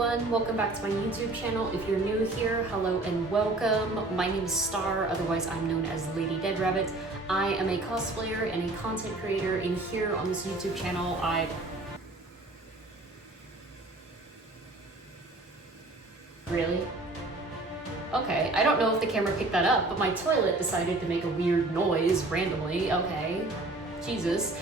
everyone, welcome back to my YouTube channel. If you're new here, hello and welcome. My name is Star, otherwise I'm known as Lady Dead Rabbit. I am a cosplayer and a content creator, and here on this YouTube channel Really? Okay, I don't know if the camera picked that up, but my toilet decided to make a weird noise randomly. Okay, Jesus.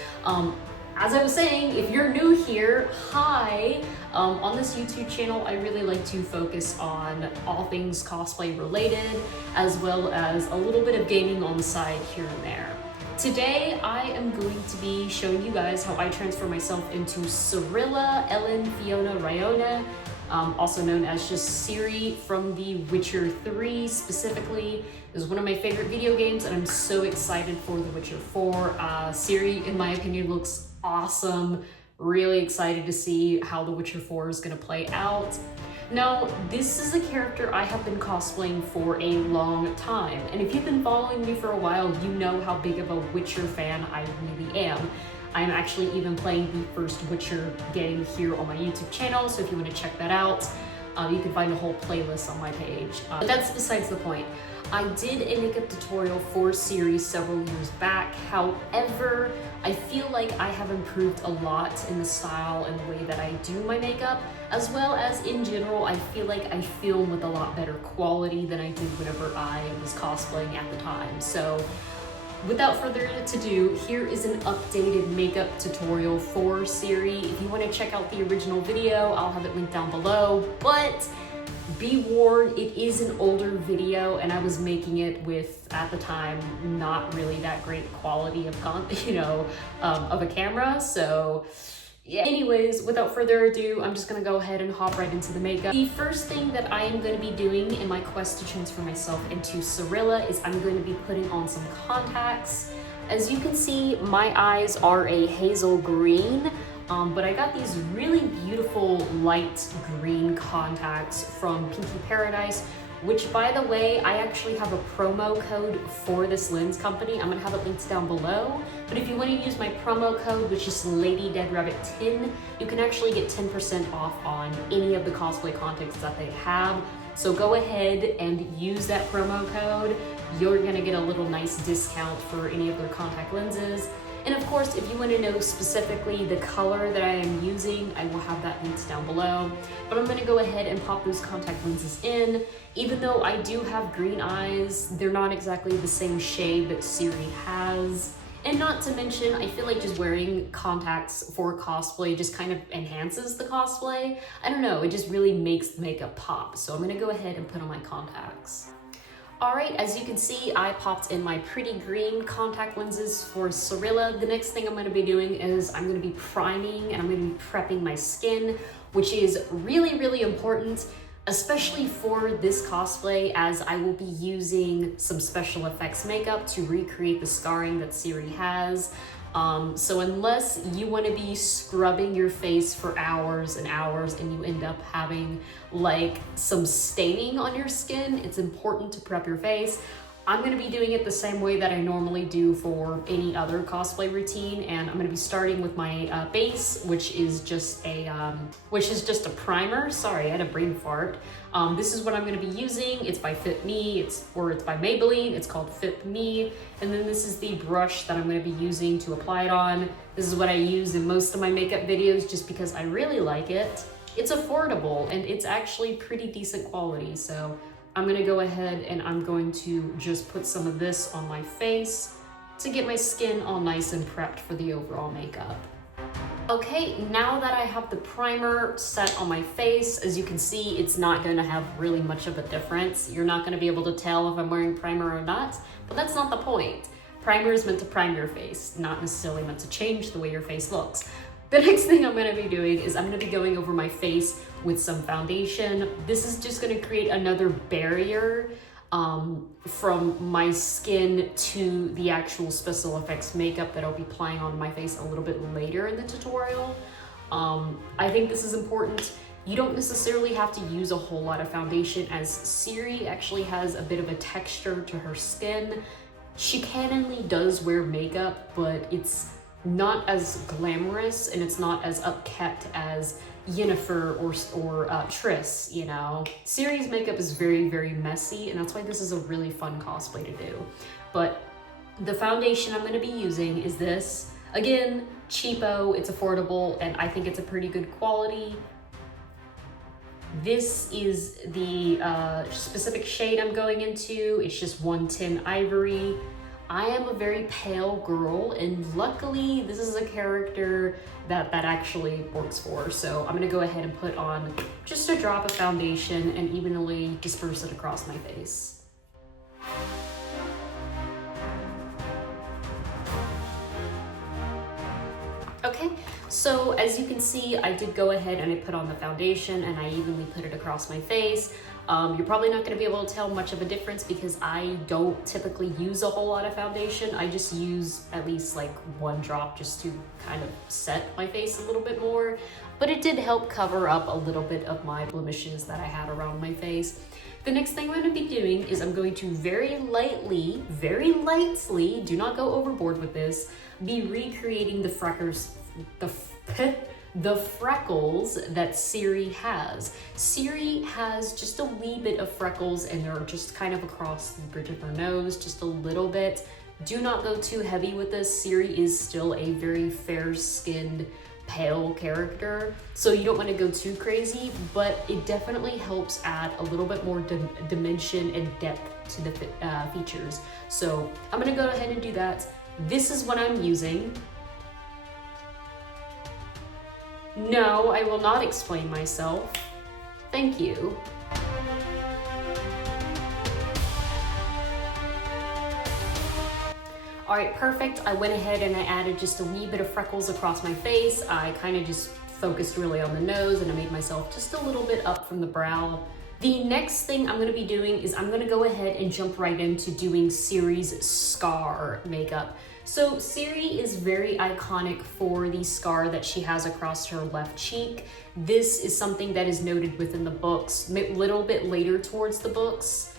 As I was saying, if you're new here, hi! On this YouTube channel, I really like to focus on all things cosplay related, as well as a little bit of gaming on the side here and there. Today, I am going to be showing you guys how I transfer myself into Cirilla Ellen Fiona Ryona, also known as just Ciri from The Witcher 3 specifically. This is one of my favorite video games, and I'm so excited for The Witcher 4. Ciri, in my opinion, looks awesome. Really excited to see how The Witcher 4 is going to play out. Now, this is a character I have been cosplaying for a long time, and if you've been following me for a while, you know how big of a Witcher fan I really am. I'm actually even playing the first Witcher game here on my YouTube channel, so if you want to check that out, you can find a whole playlist on my page. But that's besides the point. I did a makeup tutorial for Ciri several years back. However, I feel like I have improved a lot in the style and the way that I do my makeup, as well as in general, I feel like I film with a lot better quality than I did whenever I was cosplaying at the time. So without further ado, here is an updated makeup tutorial for Ciri. If you want to check out the original video, I'll have it linked down below, but be warned, it is an older video and I was making it with, at the time, not really that great quality of of a camera. So yeah. Anyways, without further ado, I'm just gonna go ahead and hop right into the makeup. The first thing that I am gonna be doing in my quest to transfer myself into Cirilla is I'm going to be putting on some contacts. As you can see, my eyes are a hazel green, but I got these really beautiful light green contacts from Pinky Paradise, which, by the way, I actually have a promo code for this lens company. I'm gonna have it linked down below. But if you want to use my promo code, which is Lady Dead Rabbit 10, you can actually get 10% off on any of the cosplay contacts that they have. So go ahead and use that promo code. You're gonna get a little nice discount for any of their contact lenses. And of course, if you want to know specifically the color that I am using, I will have that linked down below. But I'm going to go ahead and pop those contact lenses in. Even though I do have green eyes, they're not exactly the same shade that Ciri has. And not to mention, I feel like just wearing contacts for cosplay just kind of enhances the cosplay. I don't know, it just really makes the makeup pop. So I'm going to go ahead and put on my contacts. Alright, as you can see, I popped in my pretty green contact lenses for Cirilla. The next thing I'm going to be doing is I'm going to be priming and I'm going to be prepping my skin, which is really, really important, especially for this cosplay, as I will be using some special effects makeup to recreate the scarring that Ciri has. So unless you want to be scrubbing your face for hours and hours and you end up having like some staining on your skin, it's important to prep your face. I'm going to be doing it the same way that I normally do for any other cosplay routine, and I'm going to be starting with my base, which is just a primer. Sorry, I had a brain fart. This is what I'm going to be using. It's by Fit Me, it's by Maybelline. It's called Fit Me, and then this is the brush that I'm going to be using to apply it on. This is what I use in most of my makeup videos, just because I really like it. It's affordable and it's actually pretty decent quality, so I'm gonna go ahead and I'm going to just put some of this on my face to get my skin all nice and prepped for the overall makeup. Okay, now that I have the primer set on my face, as you can see, it's not gonna have really much of a difference. You're not gonna be able to tell if I'm wearing primer or not, but that's not the point. Primer is meant to prime your face, not necessarily meant to change the way your face looks. The next thing I'm going to be doing is I'm going to be going over my face with some foundation. This is just going to create another barrier from my skin to the actual special effects makeup that I'll be applying on my face a little bit later in the tutorial. I think this is important. You don't necessarily have to use a whole lot of foundation, as Ciri actually has a bit of a texture to her skin. She canonically does wear makeup, but it's not as glamorous and it's not as upkept as Yennefer or Triss, you know. Ciri's makeup is very, very messy, and that's why this is a really fun cosplay to do. But the foundation I'm gonna be using is this. Again, cheapo, it's affordable, and I think it's a pretty good quality. This is the specific shade I'm going into. It's just 110 Ivory. I am a very pale girl, and luckily this is a character that actually works for. So I'm gonna go ahead and put on just a drop of foundation and evenly disperse it across my face. Okay, so as you can see, I did go ahead and I put on the foundation and I evenly put it across my face. You're probably not going to be able to tell much of a difference because I don't typically use a whole lot of foundation. I just use at least like one drop just to kind of set my face a little bit more. But it did help cover up a little bit of my blemishes that I had around my face. The next thing I'm going to be doing is I'm going to very lightly, do not go overboard with this, be recreating the freckles that Ciri has. Ciri has just a wee bit of freckles and they're just kind of across the bridge of her nose, just a little bit. Do not go too heavy with this. Ciri is still a very fair-skinned, pale character, so you don't want to go too crazy, but it definitely helps add a little bit more dimension and depth to the features. So I'm gonna go ahead and do that. This is what I'm using. No, I will not explain myself. Thank you. All right, perfect. I went ahead and I added just a wee bit of freckles across my face. I kind of just focused really on the nose and I made myself just a little bit up from the brow. The next thing I'm gonna be doing is I'm gonna go ahead and jump right into doing Ciri's scar makeup. So Ciri is very iconic for the scar that she has across her left cheek. This is something that is noted within the books. A little bit later towards the books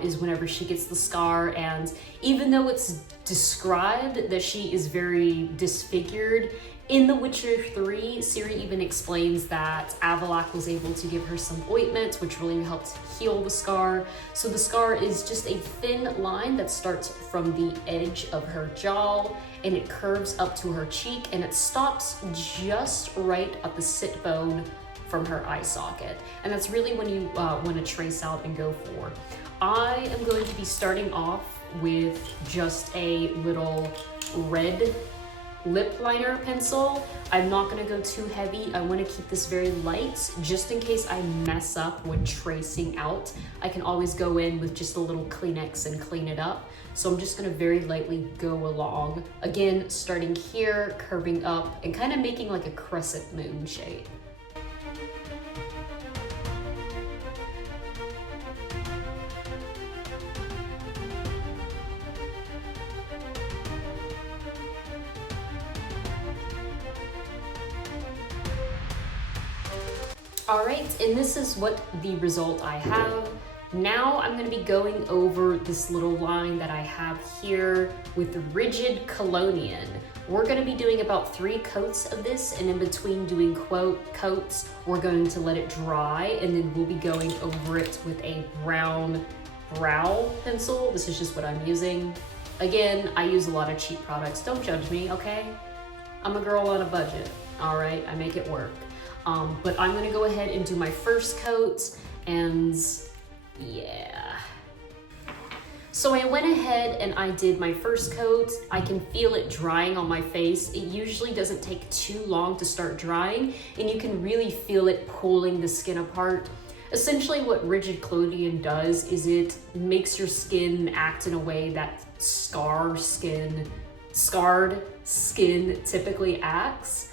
is whenever she gets the scar, and even though it's described that she is very disfigured, in The Witcher 3, Ciri even explains that Avallac'h was able to give her some ointment, which really helped heal the scar. So the scar is just a thin line that starts from the edge of her jaw and it curves up to her cheek and it stops just right at the sit bone from her eye socket. And that's really when you want to trace out and go for. I am going to be starting off with just a little red lip liner pencil. I'm not going to go too heavy. I want to keep this very light just in case I mess up when tracing out. I can always go in with just a little Kleenex and clean it up. So I'm just going to very lightly go along. Again, starting here, curving up, and kind of making like a crescent moon shape. All right, and this is what the result I have. Now I'm gonna be going over this little line that I have here with the Rigid Collodion. We're gonna be doing about 3 coats of this, and in between doing coats, we're going to let it dry, and then we'll be going over it with a brown brow pencil. This is just what I'm using. Again, I use a lot of cheap products. Don't judge me, okay? I'm a girl on a budget, all right? I make it work. But I'm gonna go ahead and do my first coat, and yeah. So I went ahead and I did my first coat. I can feel it drying on my face. It usually doesn't take too long to start drying, and you can really feel it pulling the skin apart. Essentially what Rigid Collodion does is it makes your skin act in a way that scarred skin typically acts.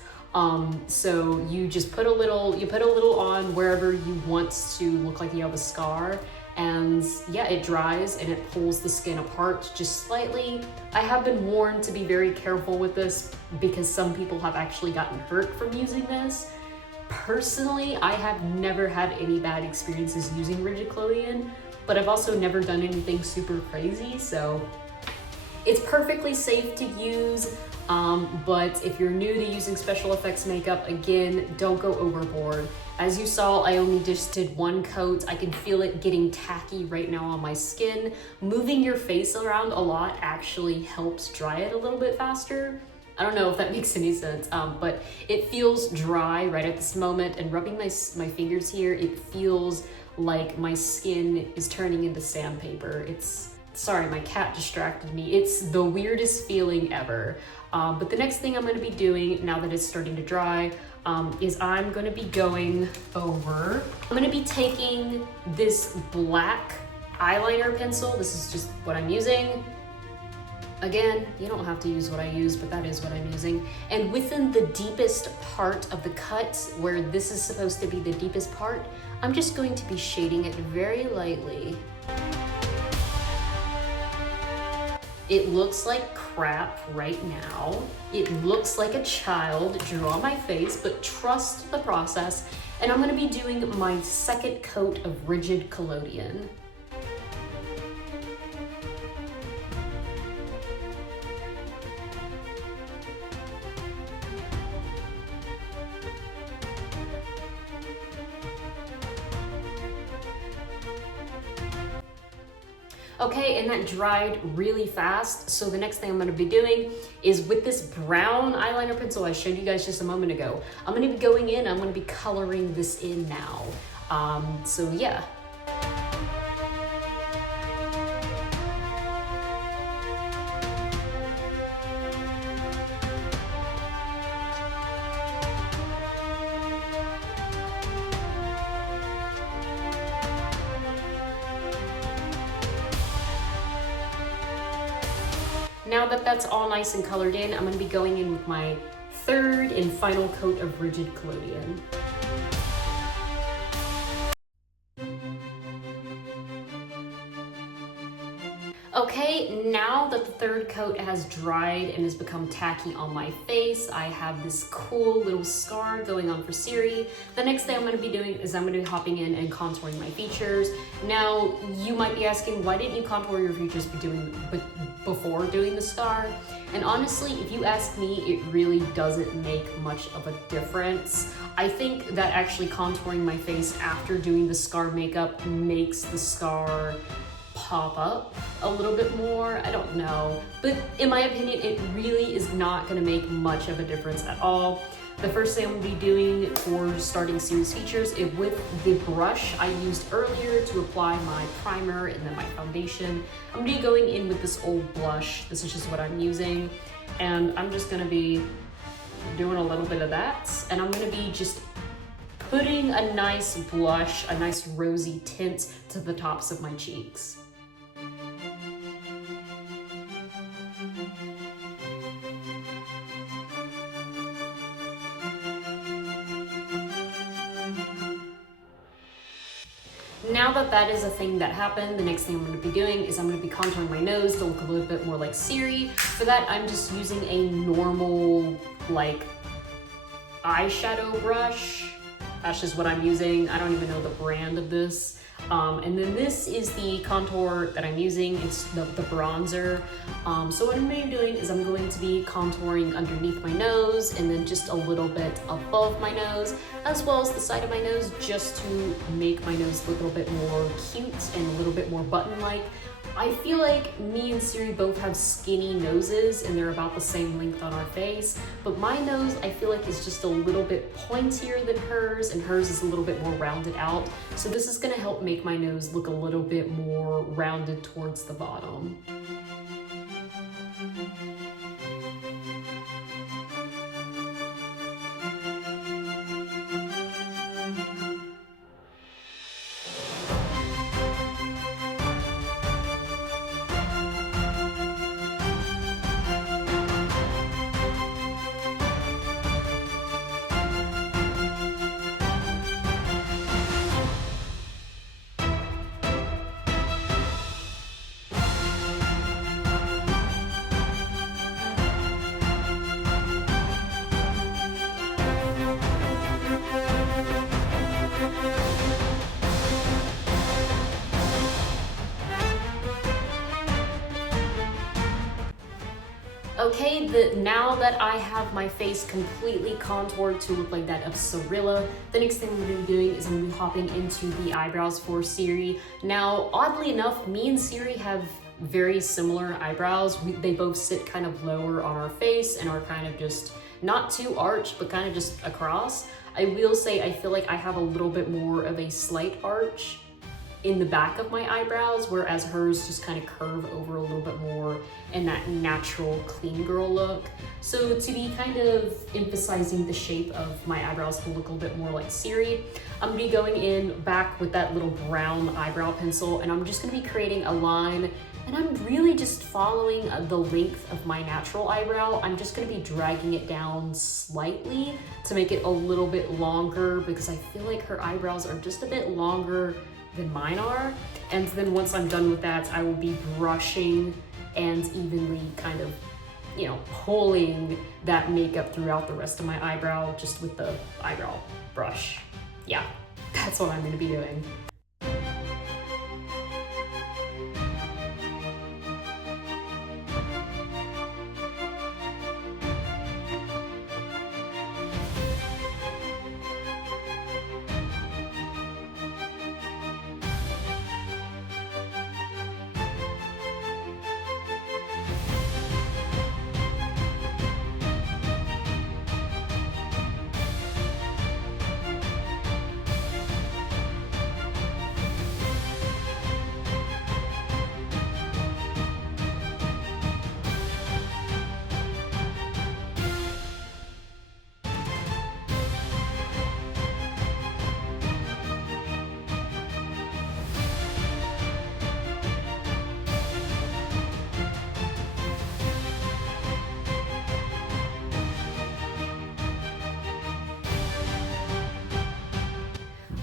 So you just put a little on wherever you want to look like you have a scar, and yeah, it dries and it pulls the skin apart just slightly. I have been warned to be very careful with this because some people have actually gotten hurt from using this. Personally, I have never had any bad experiences using Rigid Collodion, but I've also never done anything super crazy, so it's perfectly safe to use. But if you're new to using special effects makeup, again, don't go overboard. As you saw, I only just did one coat. I can feel it getting tacky right now on my skin. Moving your face around a lot actually helps dry it a little bit faster. I don't know if that makes any sense, but it feels dry right at this moment, and rubbing my fingers here, it feels like my skin is turning into sandpaper. Sorry, my cat distracted me. It's the weirdest feeling ever. But the next thing I'm gonna be doing, now that it's starting to dry, is I'm gonna be going over, I'm gonna be taking this black eyeliner pencil. This is just what I'm using. Again, you don't have to use what I use, but that is what I'm using. And within the deepest part of the cut, where this is supposed to be the deepest part, I'm just going to be shading it very lightly. It looks like crap right now. It looks like a child drew on my face, but trust the process. And I'm gonna be doing my second coat of Rigid Collodion. Okay, and that dried really fast. So the next thing I'm gonna be doing is with this brown eyeliner pencil I showed you guys just a moment ago, I'm gonna be going in, I'm gonna be coloring this in now. So yeah. Now that that's all nice and colored in, I'm gonna be going in with my third and final coat of Rigid Collodion. Okay, now that the third coat has dried and has become tacky on my face, I have this cool little scar going on for Ciri. The next thing I'm gonna be doing is I'm gonna be hopping in and contouring my features. Now, you might be asking, why didn't you contour your features before doing the scar? And honestly, if you ask me, it really doesn't make much of a difference. I think that actually contouring my face after doing the scar makeup makes the scar pop up a little bit more. I don't know, but in my opinion, it really is not going to make much of a difference at all. The first thing I'm going to be doing for starting Ciri's features is with the brush I used earlier to apply my primer and then my foundation. I'm going to be going in with this old blush. This is just what I'm using, and I'm just going to be doing a little bit of that, and I'm going to be just putting a nice blush, a nice rosy tint to the tops of my cheeks. Now that that is a thing that happened, the next thing I'm going to be doing is I'm going to be contouring my nose to look a little bit more like Ciri. For that, I'm just using a normal, like, eyeshadow brush. That's just what I'm using. I don't even know the brand of this. And then this is the contour that I'm using. It's the bronzer. So what I'm going to be doing is I'm going to be contouring underneath my nose and then just a little bit above my nose, as well as the side of my nose, just to make my nose look a little bit more cute and a little bit more button-like. I feel like me and Ciri both have skinny noses and they're about the same length on our face, but my nose I feel like is just a little bit pointier than hers, and hers is a little bit more rounded out. So this is gonna help make my nose look a little bit more rounded towards the bottom. Okay, now that I have my face completely contoured to look like that of Cirilla, the next thing I'm going to be doing is I'm going to be hopping into the eyebrows for Ciri. Now, oddly enough, me and Ciri have very similar eyebrows. They both sit kind of lower on our face and are kind of just not too arched, but kind of just across. I will say I feel like I have a little bit more of a slight arch in the back of my eyebrows, whereas hers just kind of curve over a little bit more in that natural clean girl look. So to be kind of emphasizing the shape of my eyebrows to look a little bit more like Ciri, I'm gonna be going in back with that little brown eyebrow pencil, and I'm just gonna be creating a line, and I'm really just following the length of my natural eyebrow. I'm just gonna be dragging it down slightly to make it a little bit longer, because I feel like her eyebrows are just a bit longer than mine are. And then once I'm done with that, I will be brushing and evenly kind of, you know, pulling that makeup throughout the rest of my eyebrow just with the eyebrow brush. Yeah, that's what I'm gonna be doing.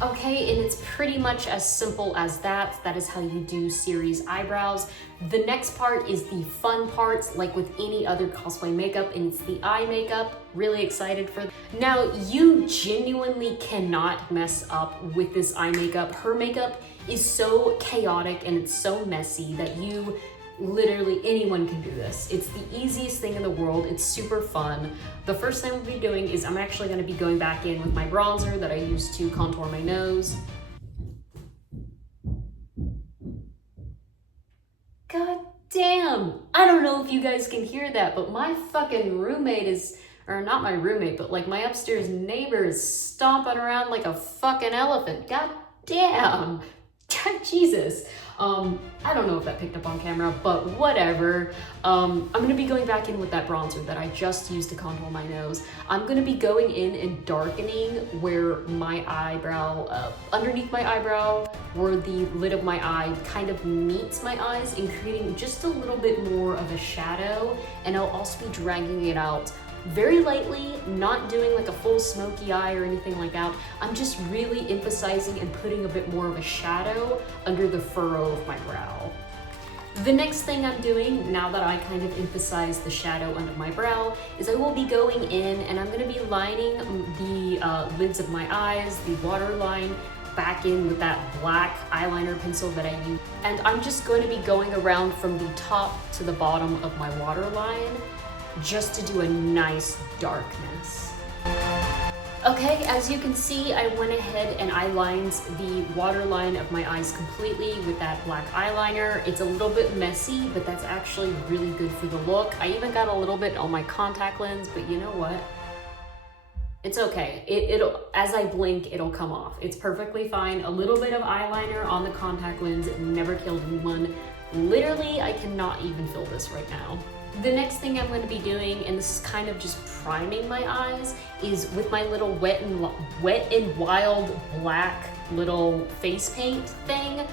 Okay, and it's pretty much as simple as that. That is how you do Ciri's eyebrows. The next part is the fun part, like with any other cosplay makeup, and it's the eye makeup. Really excited for that. Now, you genuinely cannot mess up with this eye makeup. Her makeup is so chaotic and it's so messy that literally anyone can do this. It's the easiest thing in the world. It's super fun. The first thing we'll be doing is I'm actually going to be going back in with my bronzer that I used to contour my nose. God damn! I don't know if you guys can hear that, but my fucking roommate is, or not my roommate, but like my upstairs neighbor is stomping around like a fucking elephant. God damn! God, Jesus. I don't know if that picked up on camera, but whatever. I'm gonna be going back in with that bronzer that I just used to contour my nose. I'm gonna be going in and darkening where my eyebrow, underneath my eyebrow, where the lid of my eye kind of meets my eyes, and creating just a little bit more of a shadow. And I'll also be dragging it out very lightly, not doing like a full smoky eye or anything like that. I'm just really emphasizing and putting a bit more of a shadow under the furrow of my brow. The next thing I'm doing, now that I kind of emphasize the shadow under my brow, is I will be going in and I'm going to be lining the lids of my eyes, the waterline, back in with that black eyeliner pencil that I use. And I'm just going to be going around from the top to the bottom of my waterline, just to do a nice darkness. Okay, as you can see, I went ahead and I lined the waterline of my eyes completely with that black eyeliner. It's a little bit messy, but that's actually really good for the look. I even got a little bit on my contact lens, but you know what? It's okay. It'll, as I blink, it'll come off. It's perfectly fine. A little bit of eyeliner on the contact lens never killed anyone. Literally, I cannot even feel this right now. The next thing I'm going to be doing, and this is kind of just priming my eyes, is with my little wet and wild black little face paint thing.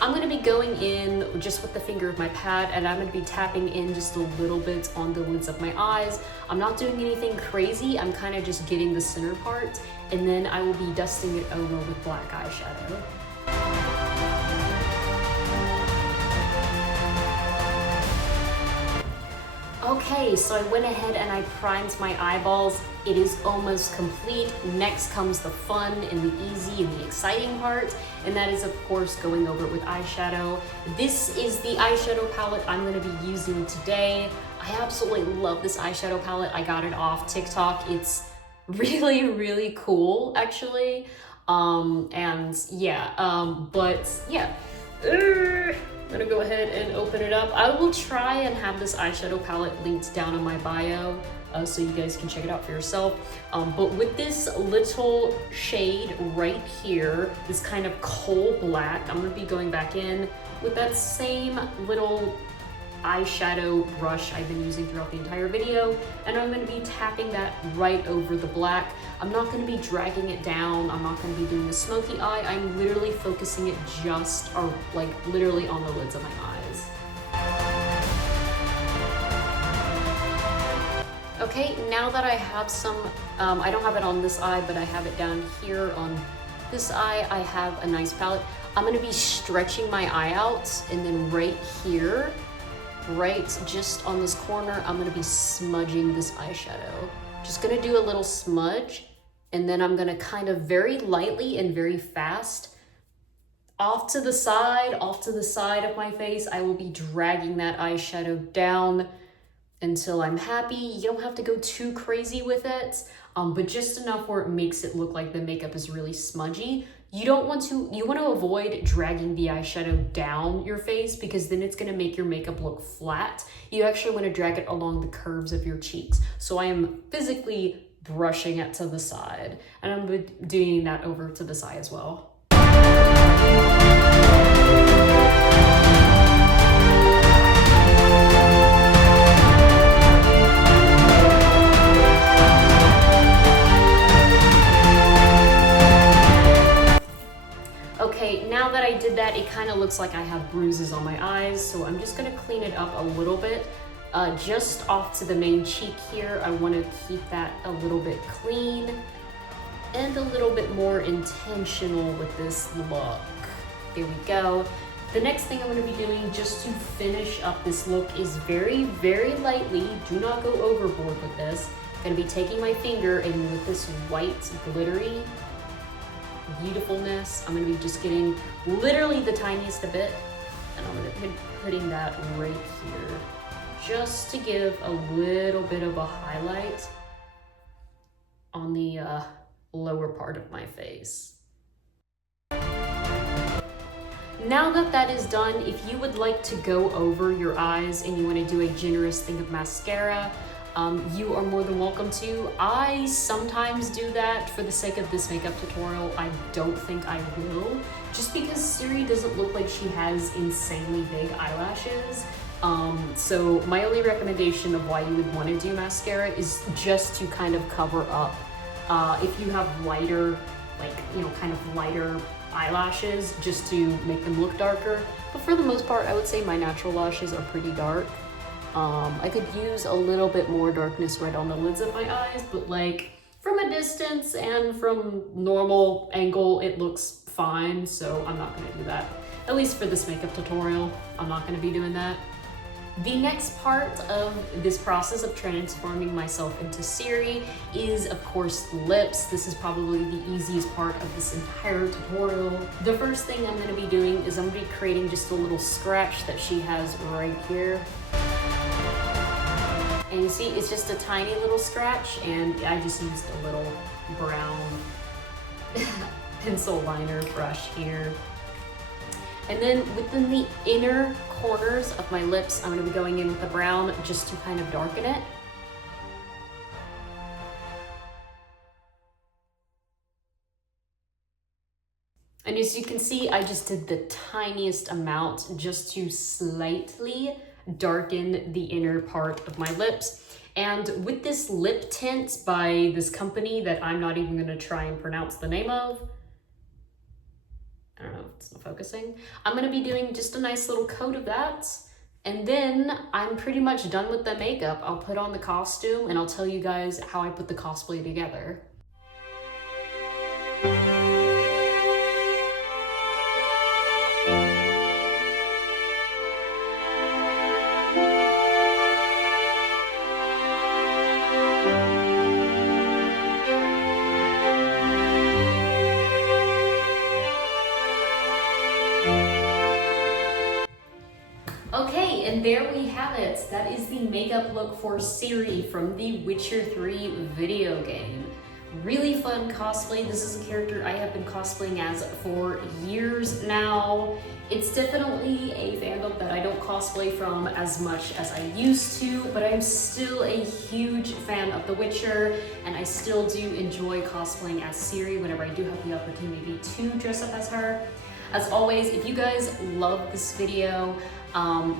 I'm going to be going in just with the finger of my pad, and I'm going to be tapping in just a little bit on the lids of my eyes. I'm not doing anything crazy. I'm kind of just getting the center part, and then I will be dusting it over with black eyeshadow. Okay, so I went ahead and I primed my eyeballs. It is almost complete. Next comes the fun and the easy and the exciting part, and that is of course going over it with eyeshadow. This is the eyeshadow palette I'm going to be using today. I absolutely love this eyeshadow palette. I got it off TikTok. It's really, really cool, actually. And yeah, but yeah. I'm gonna go ahead and open it up. I will try and have this eyeshadow palette linked down in my bio, so you guys can check it out for yourself. But with this little shade right here, this kind of coal black, I'm gonna be going back in with that same little eyeshadow brush I've been using throughout the entire video, and I'm going to be tapping that right over the black. I'm not going to be dragging it down. I'm not going to be doing a smoky eye. I'm literally focusing it just, or like literally on the lids of my eyes. Okay, now that I have some, I don't have it on this eye, but I have it down here on this eye. I have a nice palette. I'm going to be stretching my eye out, and then right here, right just on this corner, I'm gonna be smudging this eyeshadow. Just gonna do a little smudge, and then I'm gonna kind of very lightly and very fast off to the side of my face, I will be dragging that eyeshadow down until I'm happy. You don't have to go too crazy with it, but just enough where it makes it look like the makeup is really smudgy. You want to avoid dragging the eyeshadow down your face, because then it's gonna make your makeup look flat. You actually wanna drag it along the curves of your cheeks. So I am physically brushing it to the side, and I'm doing that over to the side as well. Okay, now that I did that, it kind of looks like I have bruises on my eyes, so I'm just gonna clean it up a little bit. Just off to the main cheek here, I wanna keep that a little bit clean and a little bit more intentional with this look. Here we go. The next thing I'm gonna be doing just to finish up this look is very, very lightly, do not go overboard with this. I'm gonna be taking my finger and with this white glittery beautifulness, I'm gonna be just getting literally the tiniest bit, and I'm gonna be putting that right here, just to give a little bit of a highlight on the lower part of my face. Now that that is done, if you would like to go over your eyes and you want to do a generous thing of mascara, you are more than welcome to. I sometimes do that for the sake of this makeup tutorial. I don't think I will, just because Ciri doesn't look like she has insanely big eyelashes. So my only recommendation of why you would want to do mascara is just to kind of cover up. If you have lighter, kind of lighter eyelashes, just to make them look darker. But for the most part, I would say my natural lashes are pretty dark. I could use a little bit more darkness right on the lids of my eyes, but like from a distance and from normal angle, it looks fine. So I'm not gonna do that. At least for this makeup tutorial, I'm not gonna be doing that. The next part of this process of transforming myself into Ciri is, of course, lips. This is probably the easiest part of this entire tutorial. The first thing I'm gonna be doing is I'm gonna be creating just a little scratch that she has right here. And you see, it's just a tiny little scratch, and I just used a little brown pencil liner brush here. And then within the inner corners of my lips, I'm gonna be going in with the brown just to kind of darken it. And as you can see, I just did the tiniest amount just to slightly darken the inner part of my lips. And with this lip tint by this company that I'm not even gonna try and pronounce the name of, I don't know if it's not focusing, I'm gonna be doing just a nice little coat of that. And then I'm pretty much done with the makeup. I'll put on the costume and I'll tell you guys how I put the cosplay together. And there we have it. That is the makeup look for Ciri from the Witcher 3 video game. Really fun cosplay. This is a character I have been cosplaying as for years now. It's definitely a fandom that I don't cosplay from as much as I used to, but I'm still a huge fan of The Witcher, and I still do enjoy cosplaying as Ciri whenever I do have the opportunity to dress up as her. As always, if you guys love this video,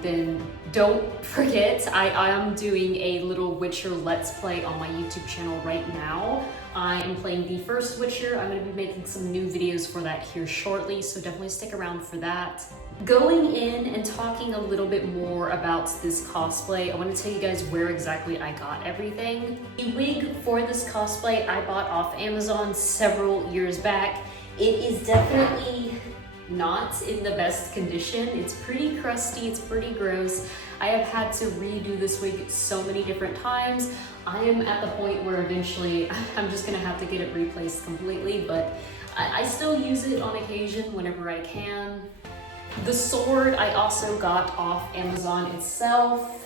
then don't forget, I am doing a little Witcher Let's Play on my YouTube channel right now. I am playing the first Witcher. I'm going to be making some new videos for that here shortly, so definitely stick around for that. Going in and talking a little bit more about this cosplay, I want to tell you guys where exactly I got everything. The wig for this cosplay I bought off Amazon several years back. It is definitely not in the best condition. It's pretty crusty, it's pretty gross. I have had to redo this wig so many different times. I am at the point where eventually I'm just gonna have to get it replaced completely, but I still use it on occasion whenever I can. The sword I also got off Amazon itself.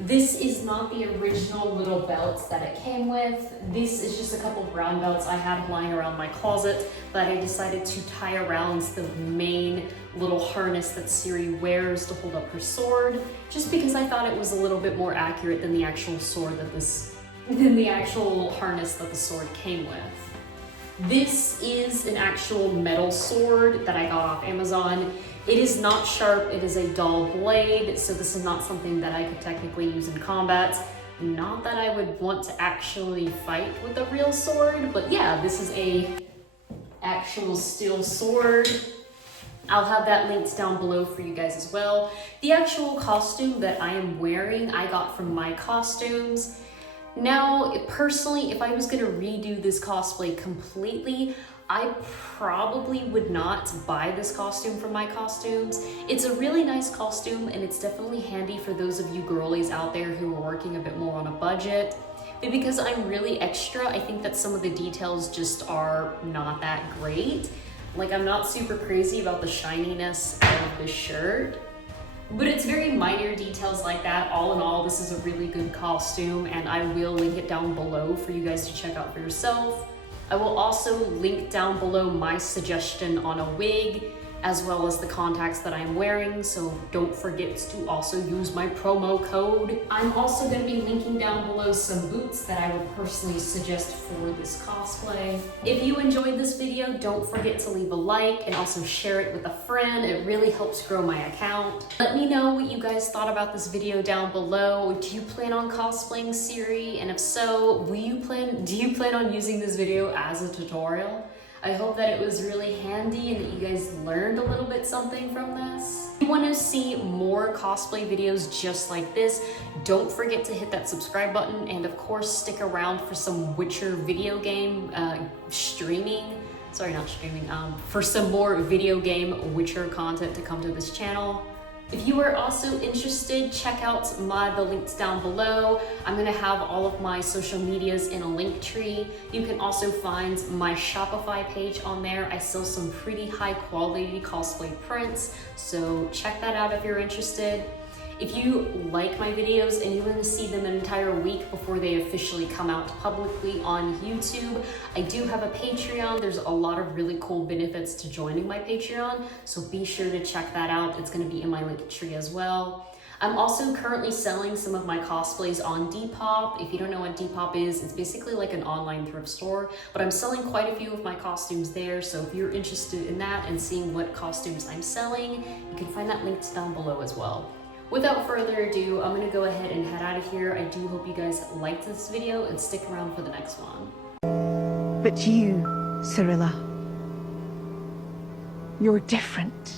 This is not the original little belt that it came with. This is just a couple brown belts I had lying around my closet that I decided to tie around the main little harness that Ciri wears to hold up her sword, just because I thought it was a little bit more accurate than the actual sword than the actual harness that the sword came with. This is an actual metal sword that I got off Amazon. It is not sharp, it is a dull blade, so this is not something that I could technically use in combat. Not that I would want to actually fight with a real sword, but yeah, this is a actual steel sword. I'll have that linked down below for you guys as well. The actual costume that I am wearing, I got from My Costumes. Now, personally, if I was gonna redo this cosplay completely, I probably would not buy this costume from My Costumes. It's a really nice costume, and it's definitely handy for those of you girlies out there who are working a bit more on a budget. But because I'm really extra, I think that some of the details just are not that great. Like, I'm not super crazy about the shininess of the shirt, but it's very minor details like that. All in all, this is a really good costume, and I will link it down below for you guys to check out for yourself. I will also link down below my suggestion on a wig, as well as the contacts that I'm wearing, so don't forget to also use my promo code. I'm also going to be linking down below some boots that I would personally suggest for this cosplay. If you enjoyed this video, don't forget to leave a like and also share it with a friend. It really helps grow my account. Let me know what you guys thought about this video down below. Do you plan on cosplaying Ciri? And if so, do you plan on using this video as a tutorial? I hope that it was really handy and that you guys learned a little bit something from this. If you want to see more cosplay videos just like this, don't forget to hit that subscribe button, and of course stick around for some Witcher video game for some more video game Witcher content to come to this channel. If you are also interested, check out the links down below. I'm gonna have all of my social medias in a link tree. You can also find my Shopify page on there. I sell some pretty high quality cosplay prints, so check that out if you're interested. If you like my videos and you want to see them an entire week before they officially come out publicly on YouTube, I do have a Patreon. There's a lot of really cool benefits to joining my Patreon, so be sure to check that out. It's going to be in my link tree as well. I'm also currently selling some of my cosplays on Depop. If you don't know what Depop is, it's basically like an online thrift store, but I'm selling quite a few of my costumes there, so if you're interested in that and seeing what costumes I'm selling, you can find that linked down below as well. Without further ado, I'm gonna go ahead and head out of here. I do hope you guys liked this video and stick around for the next one. But you, Cirilla, you're different.